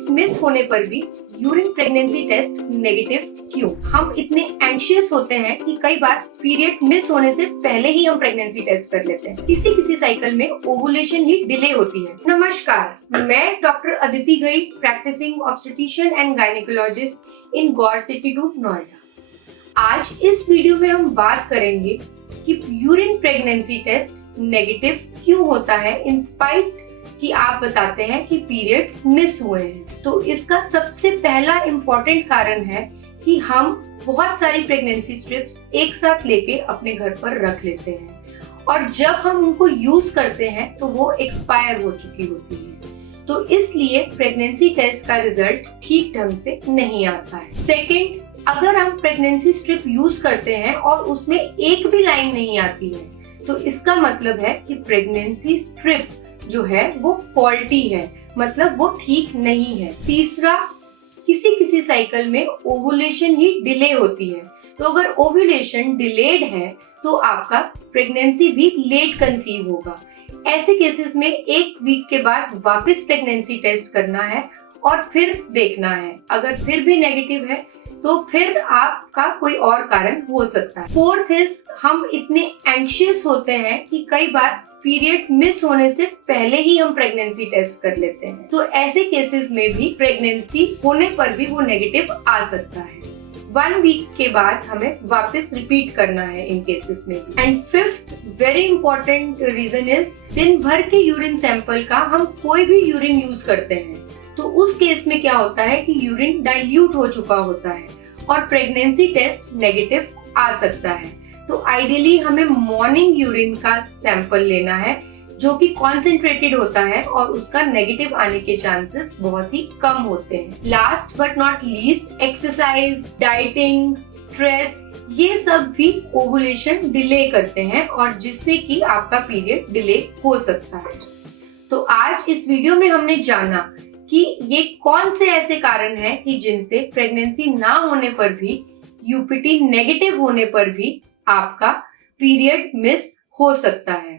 Periods miss होने पर भी यूरिन प्रेगनेंसी टेस्ट नेगेटिव क्यों? हम इतने एंशियस होते हैं कि कई बार पीरियड मिस होने से पहले ही हम प्रेगनेंसी टेस्ट कर लेते हैं। किसी साइकिल में ओवुलेशन ही डिले होती है। नमस्कार, मैं डॉक्टर अदिति गई, practising obstetrician and gynaecologist in Gaur city 2 Noida. आज इस वीडियो में हम बात करेंगे कि यूरिन प्रेगनेंसी टेस्ट नेगेटिव क्यों होता है इन स्पाइट कि आप बताते हैं कि पीरियड्स मिस हुए हैं। तो इसका सबसे पहला इम्पोर्टेंट कारण है कि हम बहुत सारी प्रेगनेंसी स्ट्रिप्स एक साथ लेके अपने घर पर रख लेते हैं और जब हम उनको यूज करते हैं तो वो एक्सपायर हो चुकी होती है। तो इसलिए प्रेगनेंसी टेस्ट का रिजल्ट ठीक ढंग से नहीं आता है। सेकेंड, अगर हम प्रेगनेंसी स्ट्रिप यूज करते हैं और उसमें एक भी लाइन नहीं आती है तो इसका मतलब है कि प्रेगनेंसी स्ट्रिप जो है वो फॉल्टी है, मतलब वो ठीक नहीं है। तीसरा, किसी साइकिल में ओवुलेशन ही डिले होती है। तो अगर ओवुलेशन डिलेड है तो आपका प्रेगनेंसी भी लेट कंसीव होगा। ऐसे केसेस में 1 वीक के बाद वापस प्रेगनेंसी टेस्ट करना है और फिर देखना है। अगर फिर भी नेगेटिव है तो फिर आपका कोई और कारण हो सकता है। फोर्थ इज, हम इतने एंशियस होते हैं कि कई बार पीरियड मिस होने से पहले ही हम प्रेगनेंसी टेस्ट कर लेते हैं। तो ऐसे केसेस में भी प्रेगनेंसी होने पर भी वो नेगेटिव आ सकता है। 1 वीक के बाद हमें वापस रिपीट करना है इन केसेस में भी। And fifth very important reason is, दिन भर के यूरिन सैंपल का हम कोई भी यूरिन यूज करते हैं तो उस केस में क्या होता है कि यूरिन डाइल्यूट हो चुका होता है और प्रेगनेंसी टेस्ट नेगेटिव आ सकता है। तो आइडियली हमें मॉर्निंग यूरिन का सैंपल लेना है जो कि कॉन्सेंट्रेटेड होता है और उसका नेगेटिव आने के चांसेस बहुत ही कम होते हैं। Last but not least, exercise, dieting, stress, ये सब भी ओवुलेशन डिले करते हैं और जिससे कि आपका पीरियड डिले हो सकता है। तो आज इस वीडियो में हमने जाना कि ये कौन से ऐसे कारण हैं कि जिनसे प्रेगनेंसी ना होने पर भी, यूपीटी नेगेटिव होने पर भी आपका पीरियड मिस हो सकता है।